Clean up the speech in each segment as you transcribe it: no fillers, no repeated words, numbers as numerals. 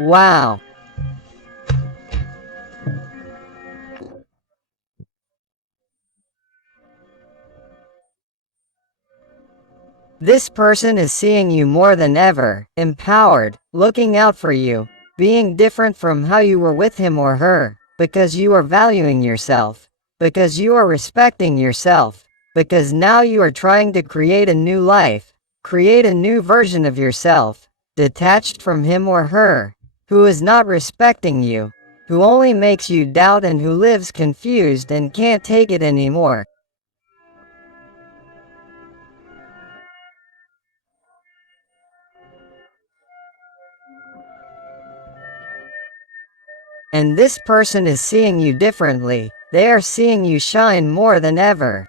Wow. This person is seeing you more than ever, empowered, looking out for you, being different from how you were with him or her, because you are valuing yourself, because you are respecting yourself, because now you are trying to create a new life, create a new version of yourself, detached from him or her, who is not respecting you, who only makes you doubt and who lives confused and can't take it anymore. And this person is seeing you differently. They are seeing you shine more than ever.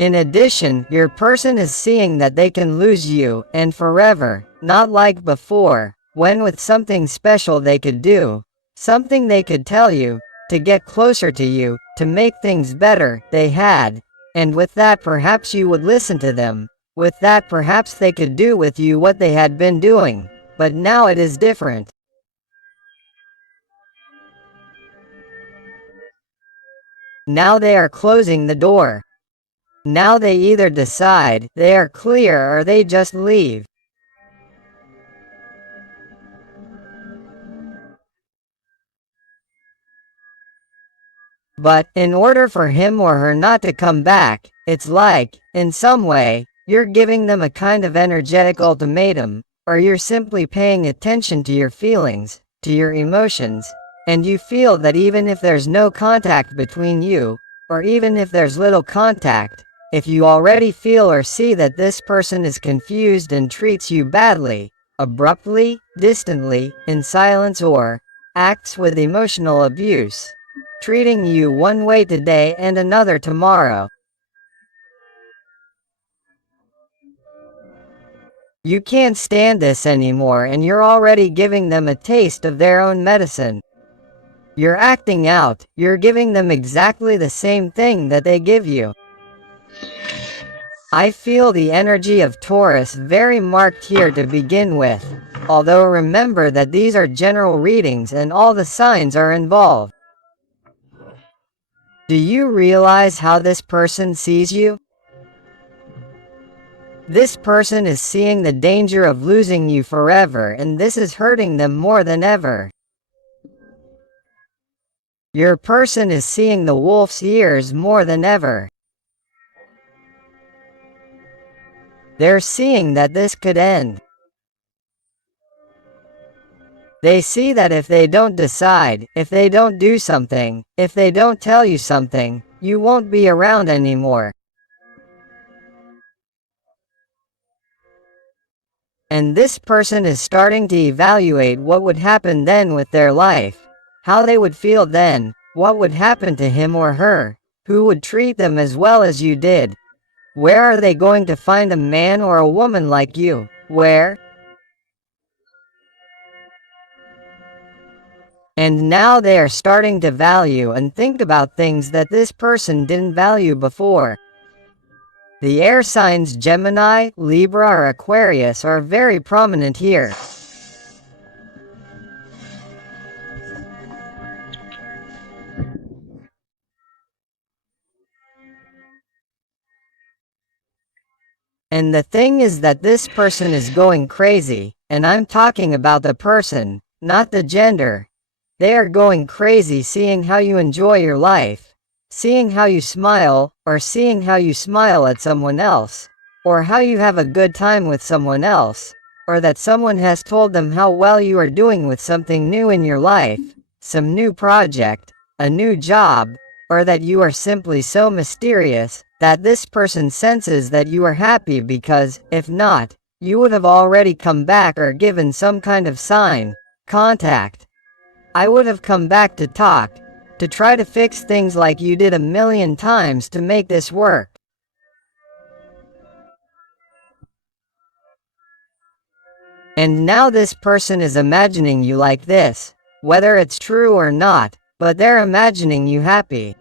In addition, your person is seeing that they can lose you, and forever, not like before, when with something special they could do, something they could tell you, to get closer to you, to make things better, they had. And with that perhaps you would listen to them. With that perhaps they could do with you what they had been doing. But now it is different. Now they are closing the door. Now they either decide they are clear or they just leave. But, in order for him or her not to come back, it's like, in some way, you're giving them a kind of energetic ultimatum, or you're simply paying attention to your feelings, to your emotions, and you feel that even if there's no contact between you, or even if there's little contact, if you already feel or see that this person is confused and treats you badly, abruptly, distantly, in silence or acts with emotional abuse, treating you one way today and another tomorrow, you can't stand this anymore and you're already giving them a taste of their own medicine. You're acting out, you're giving them exactly the same thing that they give you. I feel the energy of Taurus very marked here to begin with, although remember that these are general readings and all the signs are involved. Do you realize how this person sees you? This person is seeing the danger of losing you forever and this is hurting them more than ever. Your person is seeing the wolf's ears more than ever. They're seeing that this could end. They see that if they don't decide, if they don't do something, if they don't tell you something, you won't be around anymore. And this person is starting to evaluate what would happen then with their life, how they would feel then, what would happen to him or her, who would treat them as well as you did. Where are they going to find a man or a woman like you? Where? And now they are starting to value and think about things that this person didn't value before. The air signs Gemini, Libra or Aquarius are very prominent here. And the thing is that this person is going crazy, and I'm talking about the person, not the gender. They are going crazy seeing how you enjoy your life, seeing how you smile, or seeing how you smile at someone else, or how you have a good time with someone else, or that someone has told them how well you are doing with something new in your life, some new project, a new job, or that you are simply so mysterious that this person senses that you are happy because, if not, you would have already come back or given some kind of sign, contact. I would have come back to talk, to try to fix things like you did a million times to make this work. And now this person is imagining you like this, whether it's true or not, but they're imagining you happy.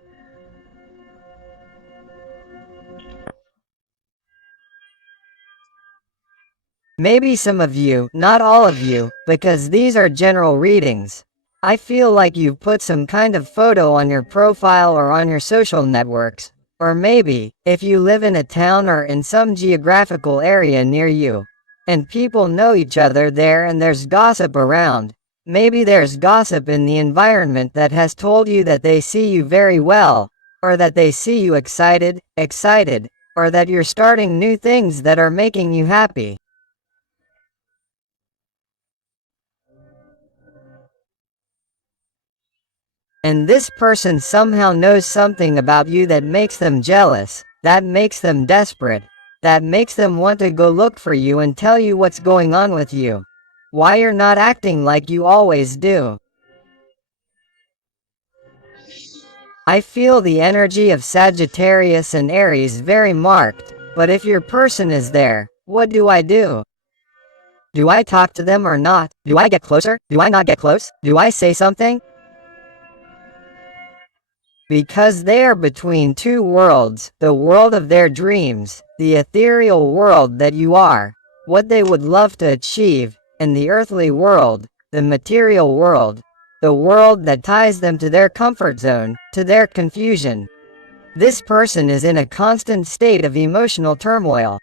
Maybe some of you, not all of you, because these are general readings. I feel like you've put some kind of photo on your profile or on your social networks. Or maybe, if you live in a town or in some geographical area near you, and people know each other there and there's gossip around, maybe there's gossip in the environment that has told you that they see you very well, or that they see you excited, or that you're starting new things that are making you happy. And this person somehow knows something about you that makes them jealous, that makes them desperate, that makes them want to go look for you and tell you what's going on with you. Why you're not acting like you always do. I feel the energy of Sagittarius and Aries very marked, but if your person is there, what do I do? Do I talk to them or not? Do I get closer? Do I not get close? Do I say something? Because they are between two worlds, the world of their dreams, the ethereal world that you are, what they would love to achieve, and the earthly world, the material world, the world that ties them to their comfort zone, to their confusion. This person is in a constant state of emotional turmoil.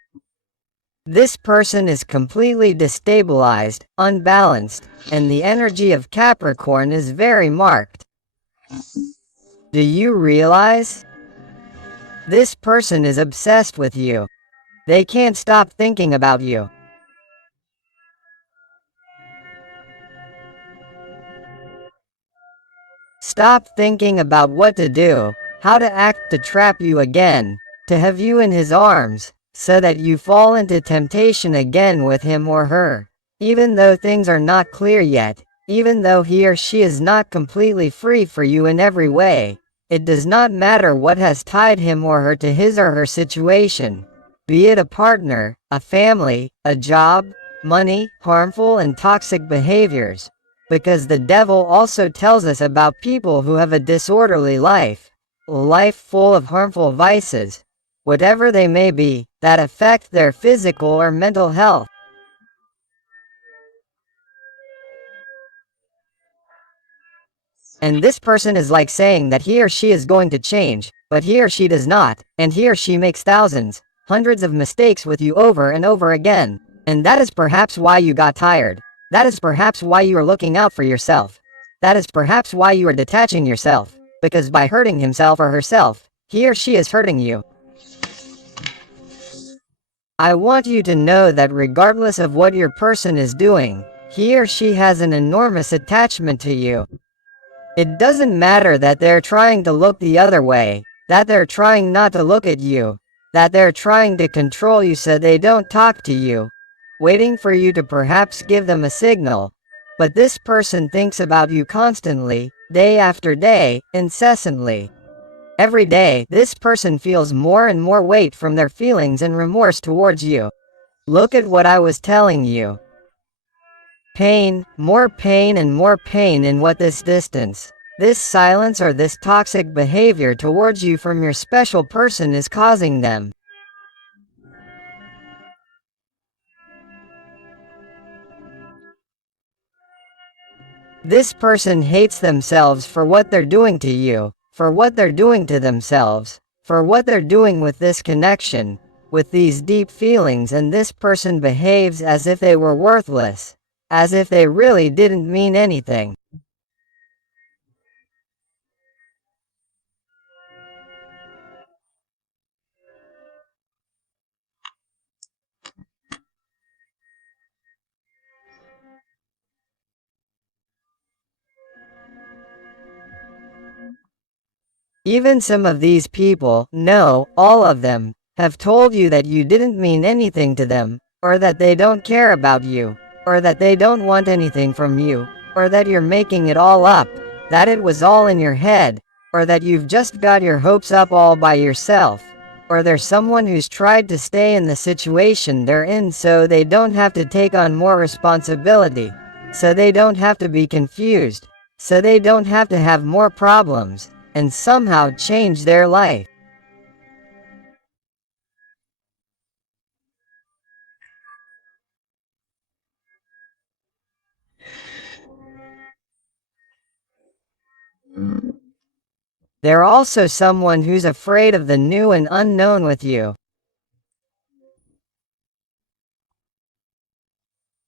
This person is completely destabilized, unbalanced, and the energy of Capricorn is very marked. Do you realize? This person is obsessed with you. They can't stop thinking about you. Stop thinking about what to do, how to act to trap you again, to have you in his arms, so that you fall into temptation again with him or her. Even though things are not clear yet, even though he or she is not completely free for you in every way, it does not matter what has tied him or her to his or her situation. Be it a partner, a family, a job, money, harmful and toxic behaviors. Because the devil also tells us about people who have a disorderly life full of harmful vices, whatever they may be, that affect their physical or mental health. And this person is like saying that he or she is going to change, but he or she does not, and he or she makes thousands, hundreds of mistakes with you over and over again. And that is perhaps why you got tired. That is perhaps why you are looking out for yourself. That is perhaps why you are detaching yourself. Because by hurting himself or herself, he or she is hurting you. I want you to know that regardless of what your person is doing, he or she has an enormous attachment to you. It doesn't matter that they're trying to look the other way, that they're trying not to look at you, that they're trying to control you so they don't talk to you, waiting for you to perhaps give them a signal. But this person thinks about you constantly, day after day, incessantly. Every day, this person feels more and more weight from their feelings and remorse towards you. Look at what I was telling you. Pain and more pain in what this distance, this silence or this toxic behavior towards you from your special person is causing them. This person hates themselves for what they're doing to you, for what they're doing to themselves, for what they're doing with this connection, with these deep feelings, and this person behaves as if they were worthless, as if they really didn't mean anything. Even some of these people, no, all of them, have told you that you didn't mean anything to them, or that they don't care about you, or that they don't want anything from you, or that you're making it all up, that it was all in your head, or that you've just got your hopes up all by yourself, or there's someone who's tried to stay in the situation they're in so they don't have to take on more responsibility, so they don't have to be confused, so they don't have to have more problems and somehow change their life. They're also someone who's afraid of the new and unknown with you.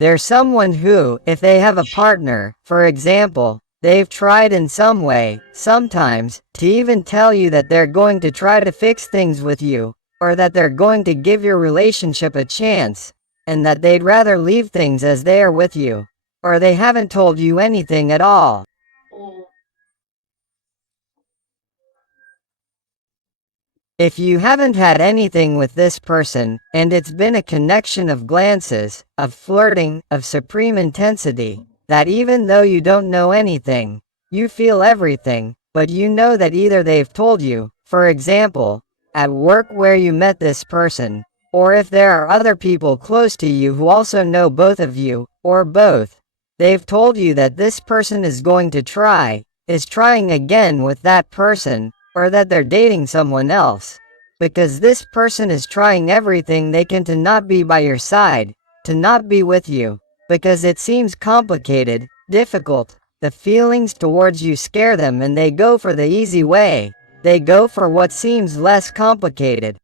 They're someone who, if they have a partner, for example, they've tried in some way, sometimes, to even tell you that they're going to try to fix things with you, or that they're going to give your relationship a chance, and that they'd rather leave things as they are with you, or they haven't told you anything at all. If you haven't had anything with this person, and it's been a connection of glances, of flirting, of supreme intensity, that even though you don't know anything, you feel everything, but you know that either they've told you, for example, at work where you met this person, or if there are other people close to you who also know both of you, or both, they've told you that this person is going to try, is trying again with that person, or that they're dating someone else. Because this person is trying everything they can to not be by your side, to not be with you, because it seems complicated, difficult. The feelings towards you scare them and they go for the easy way. They go for what seems less complicated.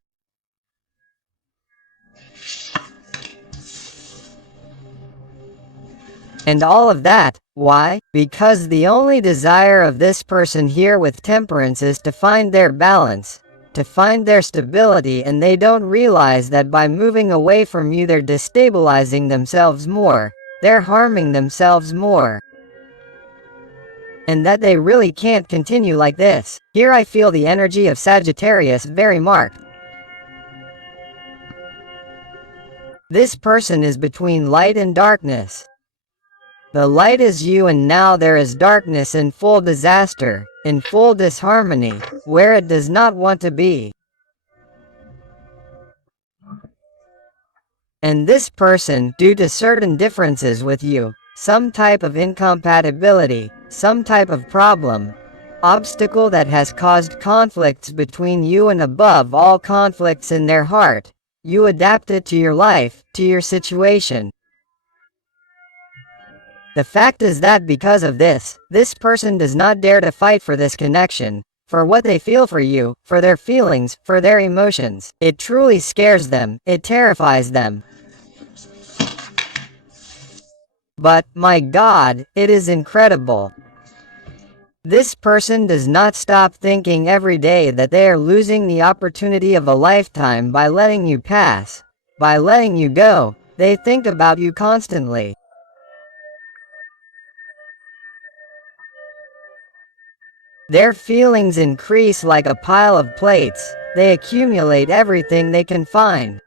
And all of that, why? Because the only desire of this person here with temperance is to find their balance, to find their stability, and they don't realize that by moving away from you they're destabilizing themselves more, they're harming themselves more. And that they really can't continue like this. Here I feel the energy of Sagittarius very marked. This person is between light and darkness. The light is you, and now there is darkness in full disaster, in full disharmony, where it does not want to be. And this person, due to certain differences with you, some type of incompatibility, some type of problem, obstacle that has caused conflicts between you, and above all conflicts in their heart, you adapt it to your life, to your situation. The fact is that because of this, this person does not dare to fight for this connection, for what they feel for you, for their feelings, for their emotions. It truly scares them, it terrifies them. But, my God, it is incredible. This person does not stop thinking every day that they are losing the opportunity of a lifetime by letting you pass, by letting you go. They think about you constantly. Their feelings increase like a pile of plates. They accumulate everything they can find.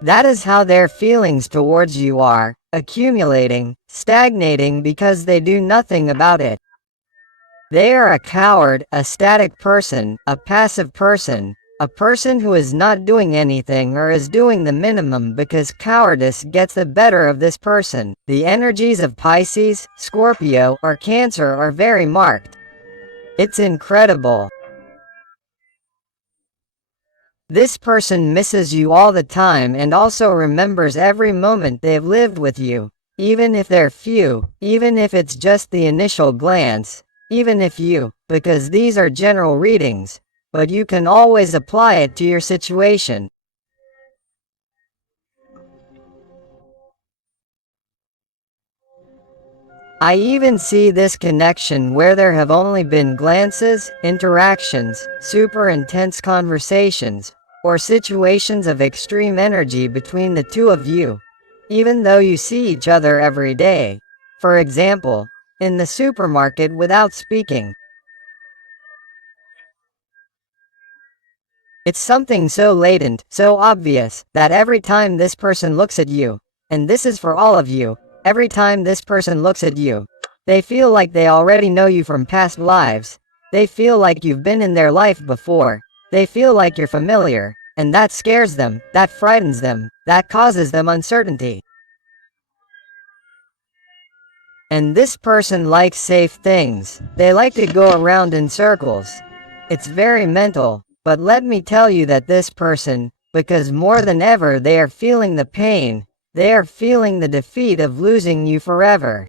That is how their feelings towards you are, accumulating, stagnating, because they do nothing about it. They are a coward, a static person, a passive person, a person who is not doing anything or is doing the minimum because cowardice gets the better of this person. The energies of Pisces, Scorpio, or Cancer are very marked. It's incredible. This person misses you all the time and also remembers every moment they've lived with you, even if they're few, even if it's just the initial glance, even if you, because these are general readings, but you can always apply it to your situation. I even see this connection where there have only been glances, interactions, super intense conversations, or situations of extreme energy between the two of you, even though you see each other every day. For example, in the supermarket without speaking. It's something so latent, so obvious, that every time this person looks at you, and this is for all of you, every time this person looks at you, they feel like they already know you from past lives. They feel like you've been in their life before. They feel like you're familiar, and that scares them, that frightens them, that causes them uncertainty. And this person likes safe things. They like to go around in circles. It's very mental, but let me tell you that this person, because more than ever they are feeling the pain, they are feeling the defeat of losing you forever.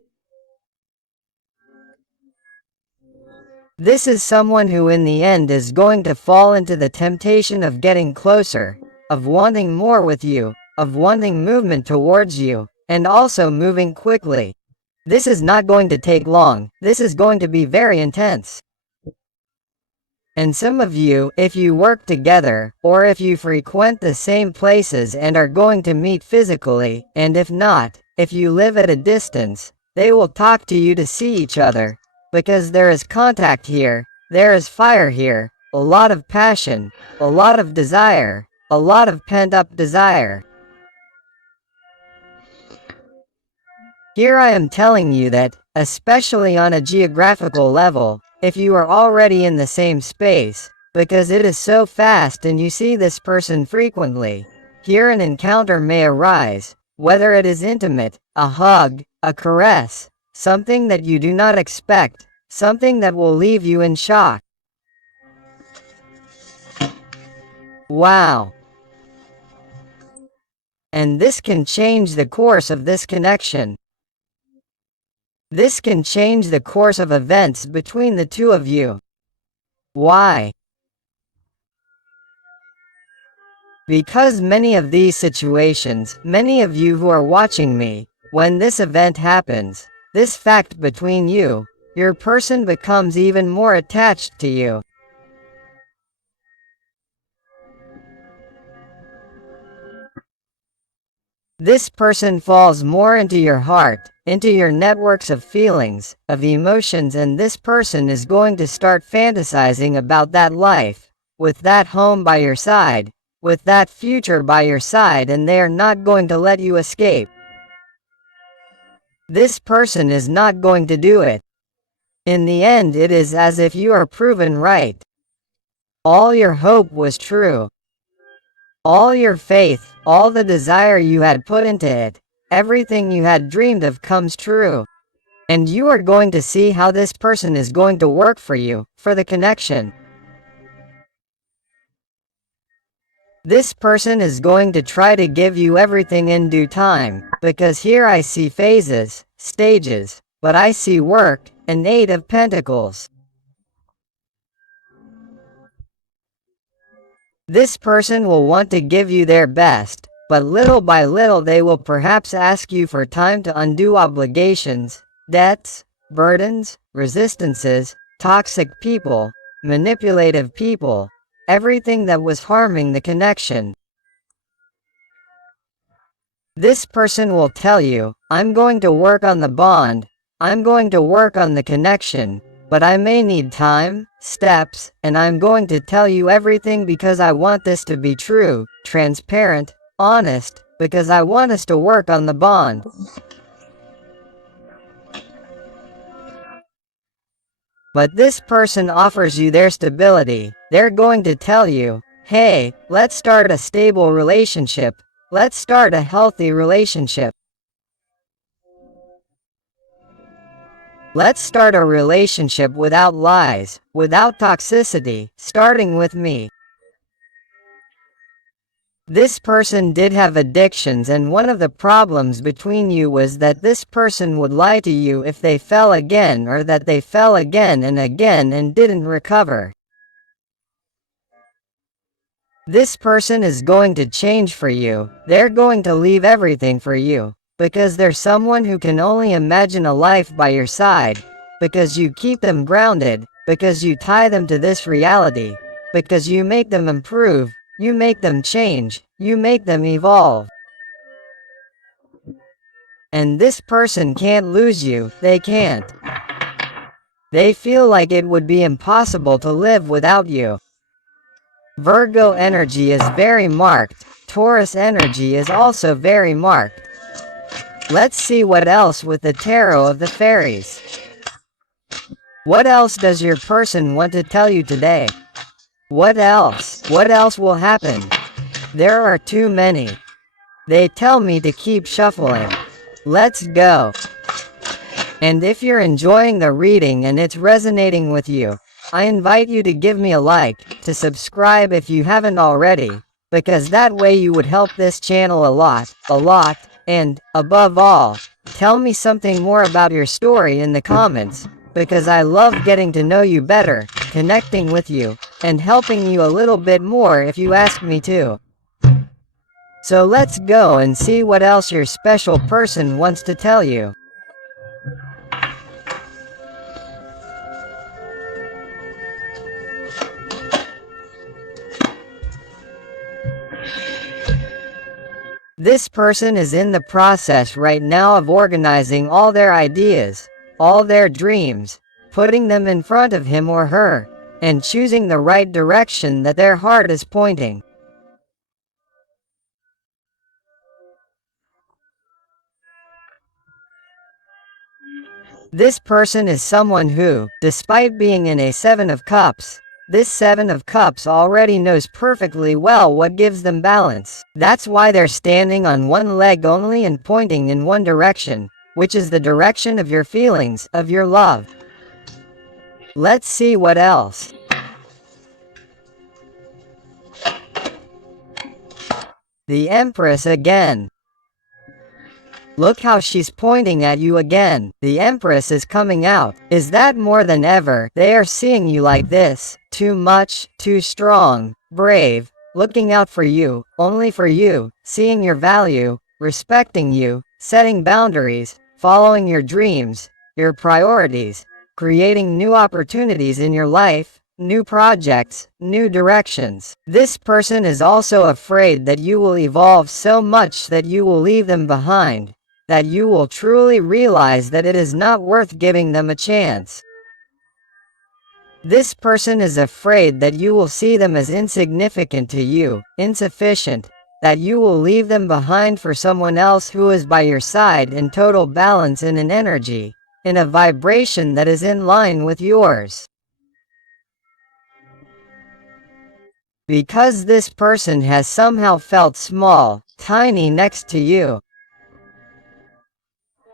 This is someone who in the end is going to fall into the temptation of getting closer, of wanting more with you, of wanting movement towards you, and also moving quickly. This is not going to take long, this is going to be very intense. And some of you, if you work together, or if you frequent the same places and are going to meet physically, and if not, if you live at a distance, they will talk to you to see each other. Because there is contact here, there is fire here, a lot of passion, a lot of desire, a lot of pent-up desire. Here I am telling you that, especially on a geographical level, if you are already in the same space, because it is so fast and you see this person frequently, here an encounter may arise, whether it is intimate, a hug, a caress, something that you do not expect, something that will leave you in shock. Wow. And this can change the course of this connection. This can change the course of events between the two of you. Why? Because many of these situations, many of you who are watching me, when this event happens, this fact between you, your person becomes even more attached to you. This person falls more into your heart, into your networks of feelings, of emotions, and this person is going to start fantasizing about that life, with that home by your side, with that future by your side, and they are not going to let you escape. This person is not going to do it. In the end, it is as if you are proven right. All your hope was true. All your faith, all the desire you had put into it, everything you had dreamed of comes true. And you are going to see how this person is going to work for you, for the connection. This person is going to try to give you everything in due time, because here I see phases, stages, but I see work, an 8 of Pentacles. This person will want to give you their best, but little by little they will perhaps ask you for time to undo obligations, debts, burdens, resistances, toxic people, manipulative people, everything that was harming the connection. This person will tell you, I'm going to work on the bond, I'm going to work on the connection, but I may need time, steps, and I'm going to tell you everything because I want this to be true, transparent, honest, because I want us to work on the bond. But this person offers you their stability. They're going to tell you, hey, let's start a stable relationship. Let's start a healthy relationship. Let's start a relationship without lies, without toxicity, starting with me. This person did have addictions, and one of the problems between you was that this person would lie to you if they fell again, or that they fell again and didn't recover. This person is going to change for you. They're going to leave everything for you. Because they're someone who can only imagine a life by your side. Because you keep them grounded. Because you tie them to this reality. Because you make them improve. You make them change. You make them evolve. And this person can't lose you. They can't. They feel like it would be impossible to live without you. Virgo energy is very marked. Taurus energy is also very marked. Let's see what else with the tarot of the fairies. What else does your person want to tell you today? What else? What else will happen? There are too many. They tell me to keep shuffling. Let's go. And if you're enjoying the reading and it's resonating with you, I invite you to give me a like, to subscribe if you haven't already, because that way you would help this channel a lot, and, above all, tell me something more about your story in the comments. because I love getting to know you better, connecting with you, and helping you a little bit more if you ask me to. So let's go and see what else your special person wants to tell you. This person is in the process right now of organizing all their ideas, all their dreams, putting them in front of him or her, and choosing the right direction that their heart is pointing. This person is someone who, despite being in a Seven of Cups, this Seven of Cups already knows perfectly well what gives them balance. That's why they're standing on one leg only and pointing in one direction, which is the direction of your feelings, of your love. Let's see what else. The Empress again. Look how she's pointing at you again. The Empress is coming out. Is that more than ever? They are seeing you like this. Too much, too strong, brave, looking out for you, only for you, seeing your value, respecting you, setting boundaries, following your dreams, your priorities, creating new opportunities in your life, new projects, new directions. This person is also afraid that you will evolve so much that you will leave them behind, that you will truly realize that it is not worth giving them a chance. This person is afraid that you will see them as insignificant to you, insufficient, that you will leave them behind for someone else who is by your side in total balance in an energy, in a vibration that is in line with yours. Because this person has somehow felt small, tiny next to you.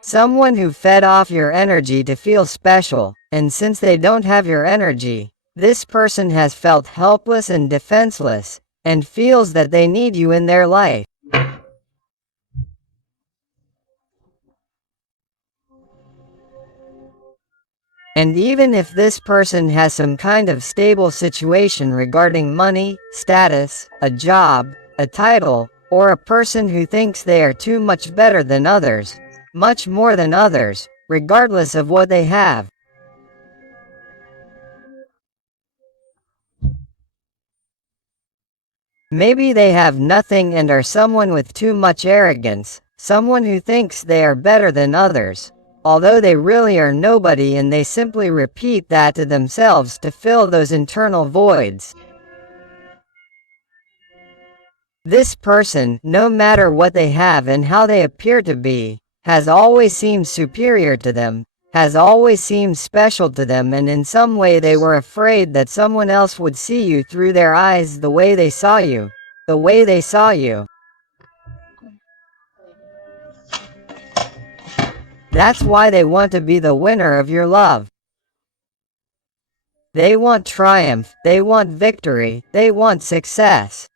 Someone who fed off your energy to feel special, and since they don't have your energy, this person has felt helpless and defenseless, and feels that they need you in their life. And even if this person has some kind of stable situation regarding money, status, a job, a title, or a person who thinks they are too much better than others, much more than others, regardless of what they have. Maybe they have nothing and are someone with too much arrogance, someone who thinks they are better than others, although they really are nobody, and they simply repeat that to themselves to fill those internal voids. This person, no matter what they have and how they appear to be, has always seemed superior to them, has always seemed special to them, and in some way they were afraid that someone else would see you through their eyes the way they saw you, the way they saw you. That's why they want to be the winner of your love. They want triumph, they want victory, they want success.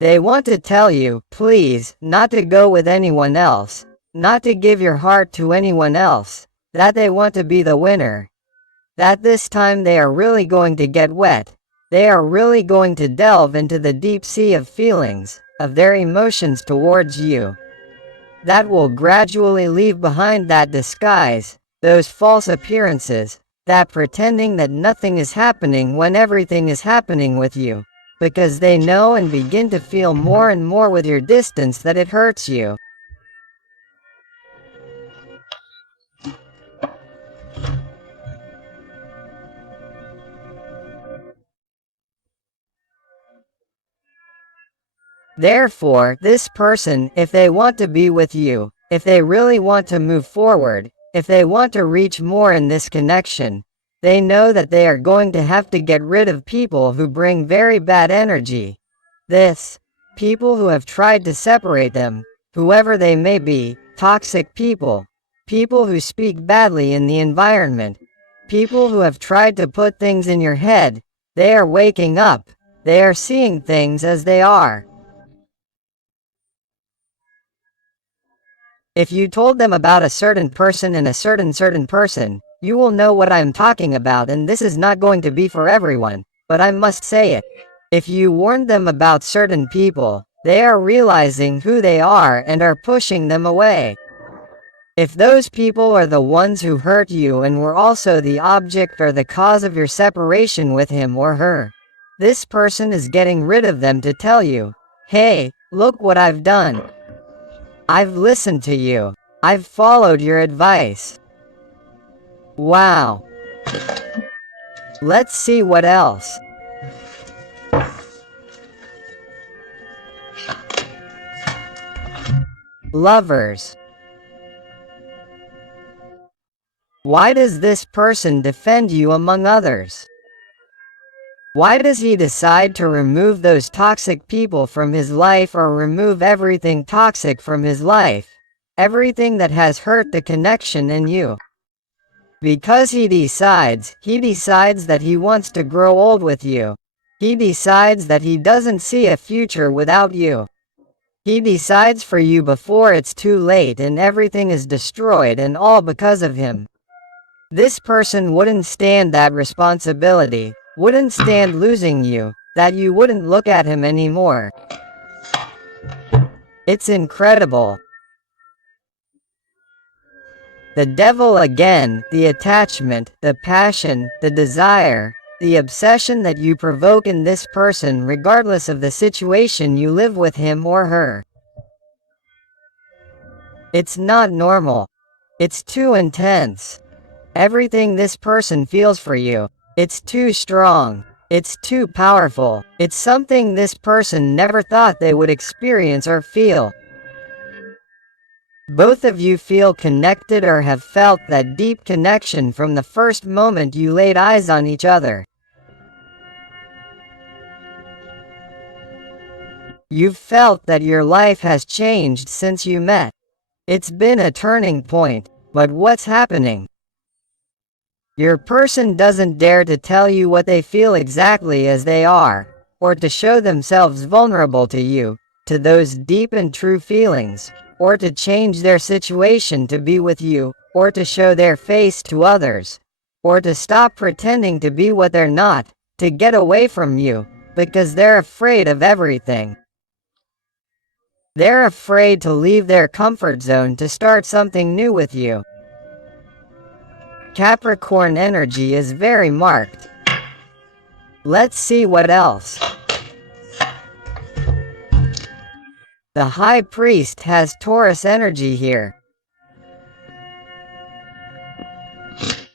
They want to tell you, please, not to go with anyone else, not to give your heart to anyone else, that they want to be the winner. That this time they are really going to get wet. They are really going to delve into the deep sea of feelings, of their emotions towards you. That will gradually leave behind that disguise, those false appearances, that pretending that nothing is happening when everything is happening with you, because they know and begin to feel more and more with your distance that it hurts you. Therefore, this person, if they want to be with you, if they really want to move forward, if they want to reach more in this connection, they know that they are going to have to get rid of people who bring very bad energy. People who have tried to separate them, whoever they may be, toxic people, people who speak badly in the environment, people who have tried to put things in your head. They are waking up, they are seeing things as they are. If you told them about a certain person and a certain person, you will know what I'm talking about, and this is not going to be for everyone, but I must say it. If you warned them about certain people, they are realizing who they are and are pushing them away. If those people are the ones who hurt you and were also the object or the cause of your separation with him or her, this person is getting rid of them to tell you, hey, look what I've done. I've listened to you. I've followed your advice. Wow. Let's see what else. Lovers. Why does this person defend you among others? Why does he decide to remove those toxic people from his life or remove everything toxic from his life? Everything that has hurt the connection in you. Because he decides that he wants to grow old with you. He decides that he doesn't see a future without you. He decides for you before it's too late and everything is destroyed, and all because of him. This person wouldn't stand that responsibility, wouldn't stand losing you, that you wouldn't look at him anymore. It's incredible. The devil again, the attachment, the passion, the desire, the obsession that you provoke in this person regardless of the situation you live with him or her. It's not normal. It's too intense. Everything this person feels for you, it's too strong. It's too powerful. It's something this person never thought they would experience or feel. Both of you feel connected or have felt that deep connection from the first moment you laid eyes on each other. You've felt that your life has changed since you met. It's been a turning point, but what's happening? Your person doesn't dare to tell you what they feel exactly as they are, or to show themselves vulnerable to you, to those deep and true feelings, or to change their situation to be with you, or to show their face to others, or to stop pretending to be what they're not, to get away from you, because they're afraid of everything. They're afraid to leave their comfort zone to start something new with you. Capricorn energy is very marked. Let's see what else. The High Priest has Taurus energy here.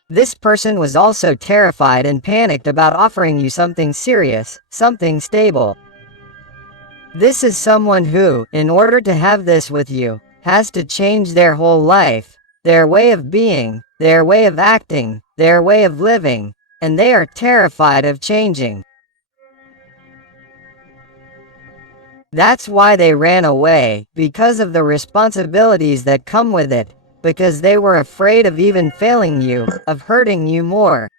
This person was also terrified and panicked about offering you something serious, something stable. This is someone who, in order to have this with you, has to change their whole life, their way of being, their way of acting, their way of living, and they are terrified of changing. That's why they ran away, because of the responsibilities that come with it, because they were afraid of even failing you, of hurting you more.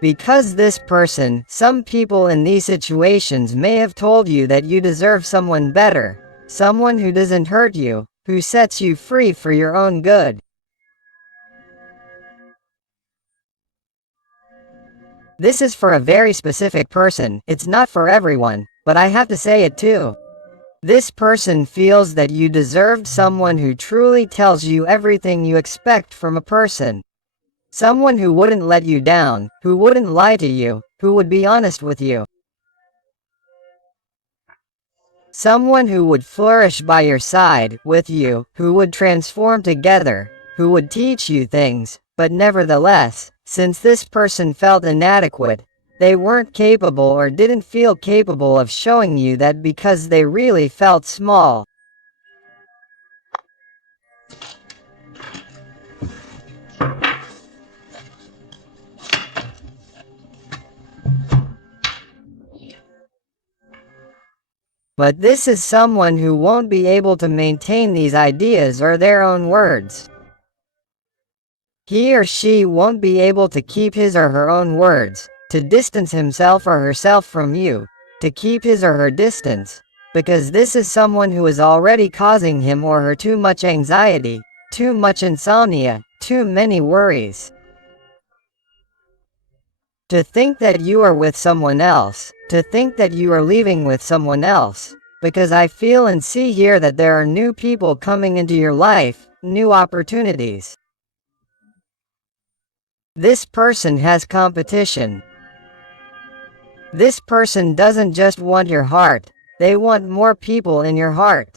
Because this person, some people in these situations may have told you that you deserve someone better, someone who doesn't hurt you, who sets you free for your own good. This is for a very specific person, it's not for everyone, but I have to say it too. This person feels that you deserved someone who truly tells you everything you expect from a person. Someone who wouldn't let you down, who wouldn't lie to you, who would be honest with you. Someone who would flourish by your side, with you, who would transform together, who would teach you things, but nevertheless, since this person felt inadequate, they weren't capable or didn't feel capable of showing you that because they really felt small. But this is someone who won't be able to maintain these ideas or their own words. He or she won't be able to keep his or her own words, to distance himself or herself from you, to keep his or her distance, because this is someone who is already causing him or her too much anxiety, too much insomnia, too many worries. To think that you are with someone else, to think that you are leaving with someone else, because I feel and see here that there are new people coming into your life, new opportunities. This person has competition. This person doesn't just want your heart, they want more people in your heart.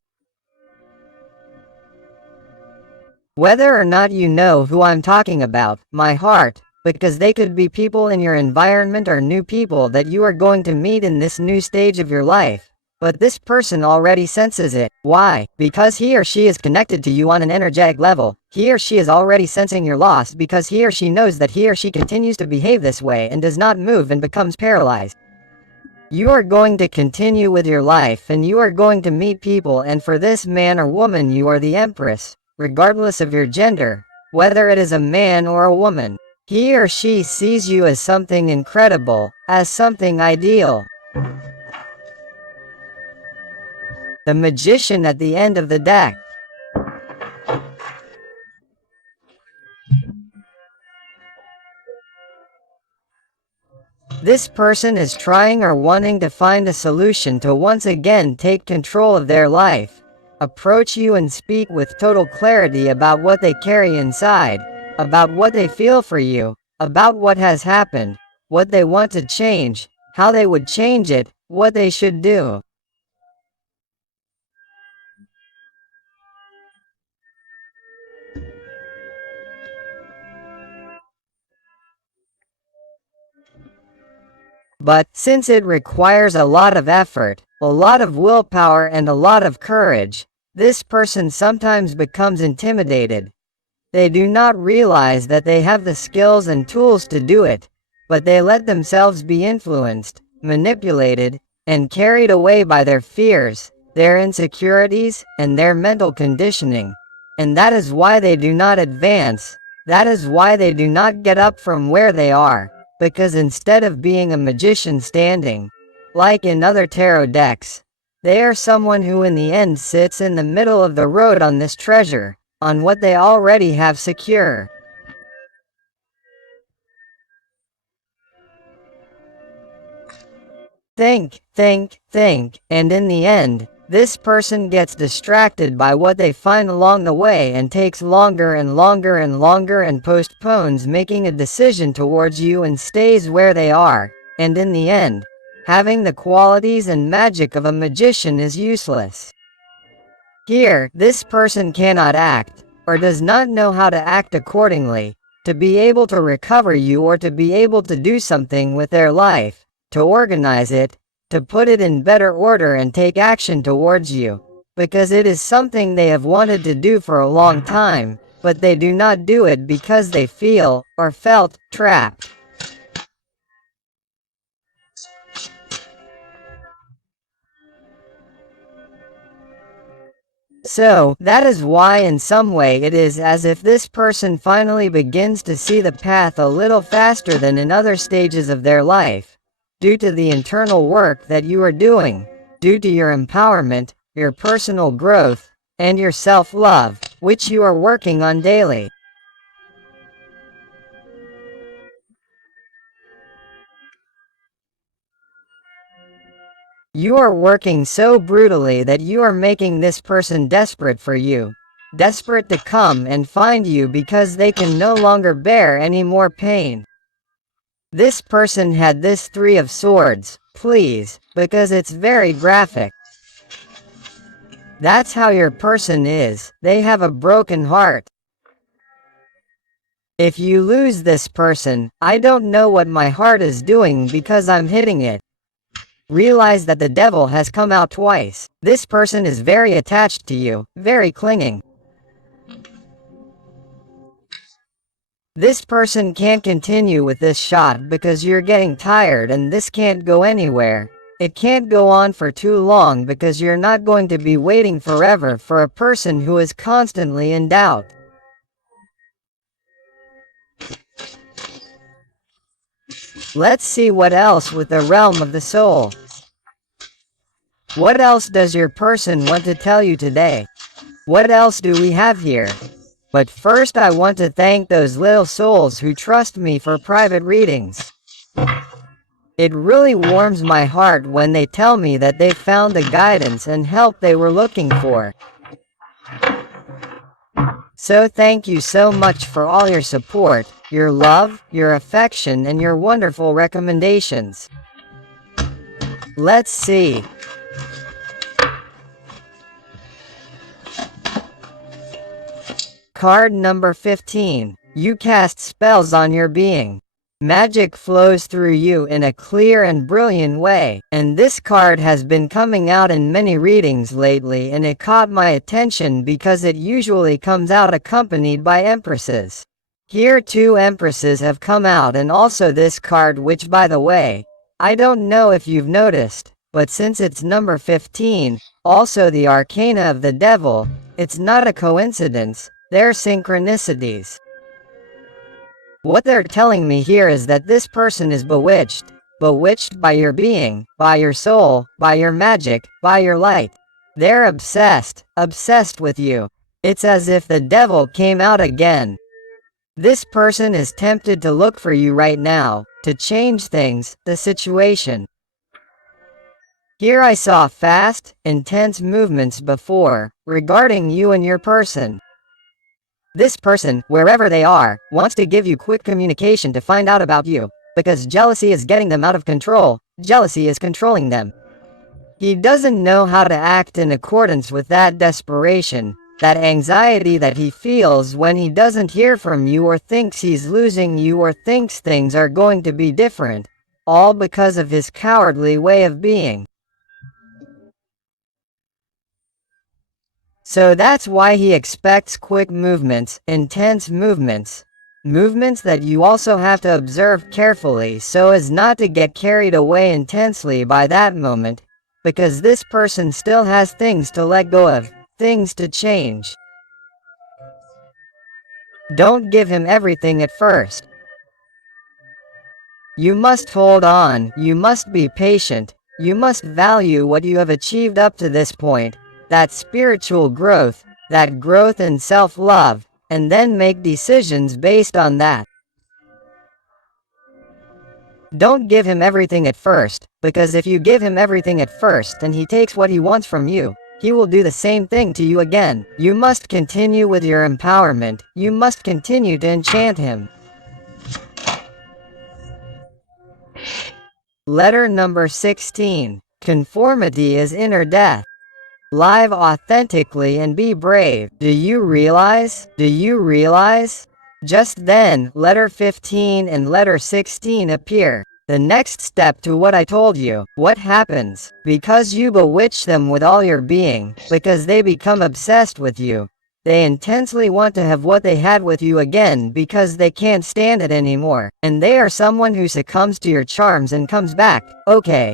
Whether or not you know who I'm talking about, my heart, because they could be people in your environment or new people that you are going to meet in this new stage of your life. But this person already senses it. Why? Because he or she is connected to you on an energetic level. He or she is already sensing your loss because he or she knows that he or she continues to behave this way and does not move and becomes paralyzed. You are going to continue with your life and you are going to meet people, and for this man or woman you are the empress, regardless of your gender, whether it is a man or a woman. He or she sees you as something incredible, as something ideal. The magician at the end of the deck. This person is trying or wanting to find a solution to once again take control of their life, approach you and speak with total clarity about what they carry inside, about what they feel for you, about what has happened, what they want to change, how they would change it, what they should do. But, since it requires a lot of effort, a lot of willpower and a lot of courage, this person sometimes becomes intimidated. They do not realize that they have the skills and tools to do it, but they let themselves be influenced, manipulated, and carried away by their fears, their insecurities, and their mental conditioning. And that is why they do not advance. That is why they do not get up from where they are, because instead of being a magician standing, like in other tarot decks, they are someone who in the end sits in the middle of the road on this treasure, on what they already have secure. Think, and in the end, this person gets distracted by what they find along the way and takes longer and longer and longer and postpones making a decision towards you and stays where they are, and in the end, having the qualities and magic of a magician is useless. Here, this person cannot act, or does not know how to act accordingly, to be able to recover you or to be able to do something with their life, to organize it, to put it in better order and take action towards you, because it is something they have wanted to do for a long time, but they do not do it because they feel, or felt, trapped. So, that is why in some way it is as if this person finally begins to see the path a little faster than in other stages of their life, due to the internal work that you are doing, due to your empowerment, your personal growth, and your self-love, which you are working on daily. You are working so brutally that you are making this person desperate for you. Desperate to come and find you because they can no longer bear any more pain. This person had this Three of Swords, please, because it's very graphic. That's how your person is, they have a broken heart. If you lose this person, I don't know what my heart is doing because I'm hitting it. Realize that the devil has come out twice. This person is very attached to you, very clinging. This person can't continue with this shot because you're getting tired and this can't go anywhere. It can't go on for too long because you're not going to be waiting forever for a person who is constantly in doubt. Let's see what else with the realm of the soul. What else does your person want to tell you today? What else do we have here? But first I want to thank those little souls who trust me for private readings. It really warms my heart when they tell me that they found the guidance and help they were looking for. So thank you so much for all your support, your love, your affection, and your wonderful recommendations. Let's see. Card number 15. You cast spells on your being. Magic flows through you in a clear and brilliant way, and this card has been coming out in many readings lately, and it caught my attention because it usually comes out accompanied by empresses. Here 2 empresses have come out, and also this card, which, by the way, I don't know if you've noticed, but since it's number 15, also the arcana of the devil, it's not a coincidence, they're synchronicities. What they're telling me here is that this person is bewitched. Bewitched by your being, by your soul, by your magic, by your light. They're obsessed with you. It's as if the devil came out again. This person is tempted to look for you right now, to change things, the situation. Here I saw fast, intense movements before, regarding you and your person. This person, wherever they are, wants to give you quick communication to find out about you, because jealousy is getting them out of control, jealousy is controlling them. He doesn't know how to act in accordance with that desperation, that anxiety that he feels when he doesn't hear from you or thinks he's losing you or thinks things are going to be different, all because of his cowardly way of being. So that's why he expects quick movements, intense movements. Movements that you also have to observe carefully so as not to get carried away intensely by that moment, because this person still has things to let go of, things to change. Don't give him everything at first. You must hold on, you must be patient, you must value what you have achieved up to this point, that spiritual growth, that growth in self-love, and then make decisions based on that. Don't give him everything at first, because if you give him everything at first and he takes what he wants from you, he will do the same thing to you again. You must continue with your empowerment, you must continue to enchant him. Letter number 16. Conformity is inner death. Live authentically and be brave. Do you realize? Do you realize? Just then, letter 15 and letter 16 appear. The next step to what I told you. What happens? Because you bewitch them with all your being, because they become obsessed with you. They intensely want to have what they had with you again because they can't stand it anymore. And they are someone who succumbs to your charms and comes back. Okay.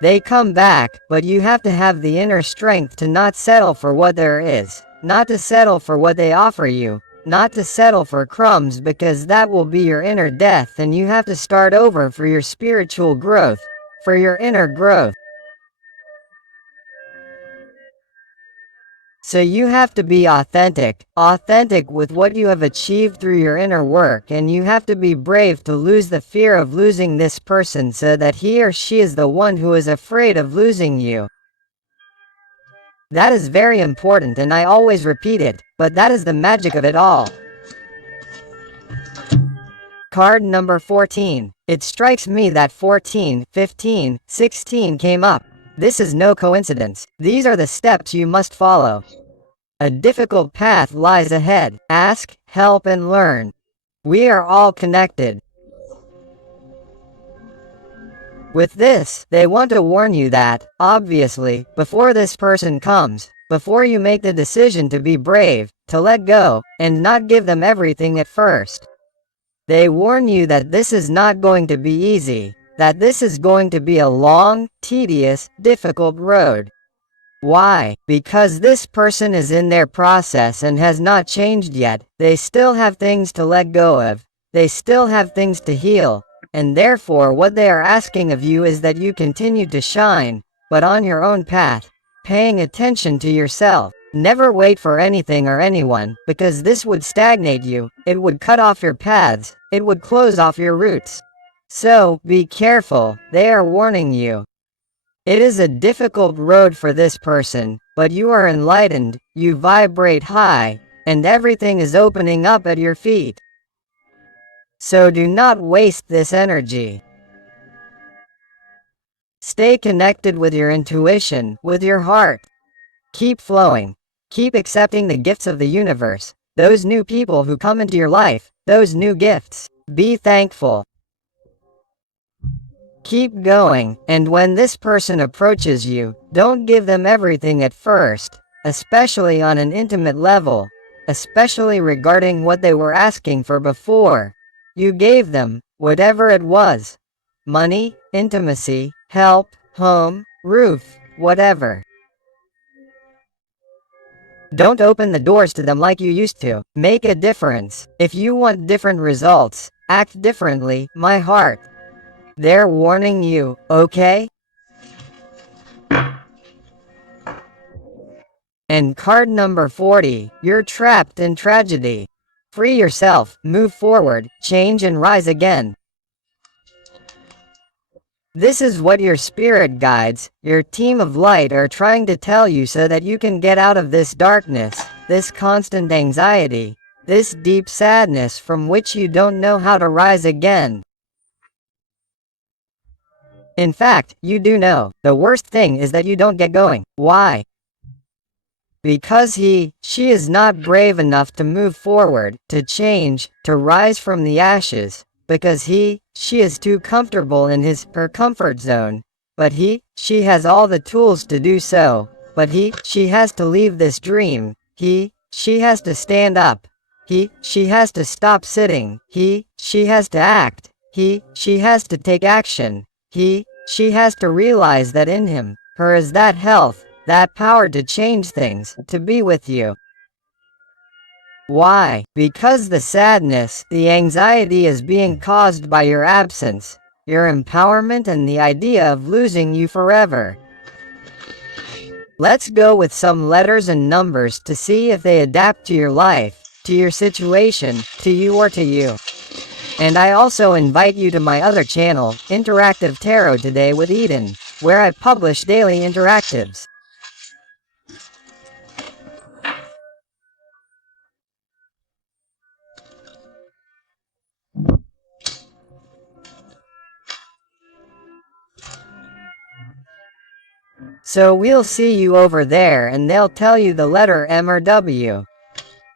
They come back, but you have to have the inner strength to not settle for what there is, not to settle for what they offer you, not to settle for crumbs, because that will be your inner death and you have to start over for your spiritual growth, for your inner growth. So you have to be authentic with what you have achieved through your inner work, and you have to be brave to lose the fear of losing this person so that he or she is the one who is afraid of losing you. That is very important and I always repeat it, but that is the magic of it all. Card number 14. It strikes me that 14, 15, 16 came up. This is no coincidence. These are the steps you must follow. A difficult path lies ahead. Ask, help, and learn. We are all connected. With this, they want to warn you that, obviously, before this person comes, before you make the decision to be brave, to let go, and not give them everything at first, they warn you that this is not going to be easy, that this is going to be a long, tedious, difficult road. Why? Because this person is in their process and has not changed yet. They still have things to let go of. They still have things to heal, and therefore what they are asking of you is that you continue to shine, but on your own path, paying attention to yourself. Never wait for anything or anyone, because this would stagnate you, it would cut off your paths, it would close off your roots. So, be careful, they are warning you. It is a difficult road for this person, but you are enlightened, you vibrate high, and everything is opening up at your feet. So do not waste this energy. Stay connected with your intuition, with your heart. Keep flowing. Keep accepting the gifts of the universe, those new people who come into your life, those new gifts. Be thankful. Keep going, and when this person approaches you, don't give them everything at first, especially on an intimate level, especially regarding what they were asking for before. You gave them, whatever it was. Money, intimacy, help, home, roof, whatever. Don't open the doors to them like you used to. Make a difference. If you want different results, act differently, my heart. They're warning you, okay? And card number 40, you're trapped in tragedy. Free yourself, move forward, change and rise again. This is what your spirit guides, your team of light are trying to tell you so that you can get out of this darkness, this constant anxiety, this deep sadness from which you don't know how to rise again. In fact, you do know. The worst thing is that you don't get going. Why? Because she is not brave enough to move forward, to change, to rise from the ashes, because she is too comfortable in her comfort zone. But she has all the tools to do so. But she has to leave this dream. She has to stand up. She has to stop sitting. She has to act. She has to take action. She has to realize that in her is that health, that power to change things, to be with you. Why? Because the sadness, the anxiety is being caused by your absence, your empowerment and the idea of losing you forever. Let's go with some letters and numbers to see if they adapt to your life, to your situation, to you or to you. And I also invite you to my other channel, Interactive Tarot Today with Eden, where I publish daily interactives. So we'll see you over there and they'll tell you the letter M or W,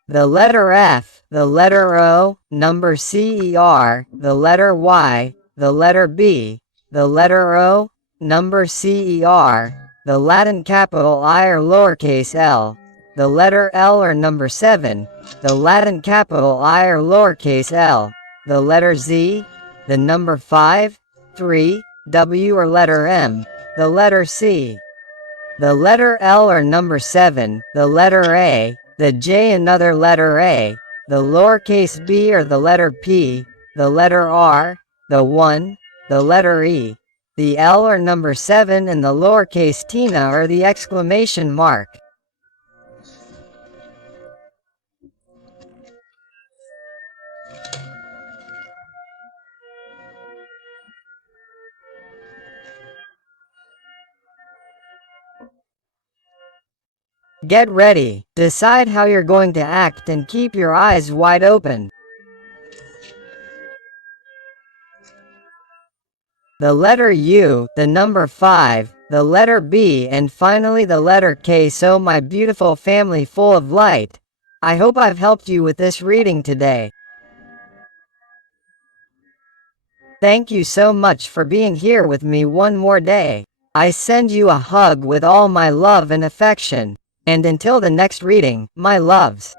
the letter F, the letter O, number CER, the letter Y, the letter B, the letter O, number CER, the Latin capital I or lowercase l, the letter L or number 7, the Latin capital I or lowercase l, the letter Z, the number 5, 3, W or letter M, the letter C, the letter L or number 7, the letter A, the J another letter A, the lowercase b or the letter P, the letter R, the 1, the letter E, the L or number 7 and the lowercase Tina or the exclamation mark. Get ready, decide how you're going to act and keep your eyes wide open. The letter U, the number 5, the letter B and finally the letter K. So my beautiful family full of light, I hope I've helped you with this reading today. Thank you so much for being here with me one more day. I send you a hug with all my love and affection. And until the next reading, my loves.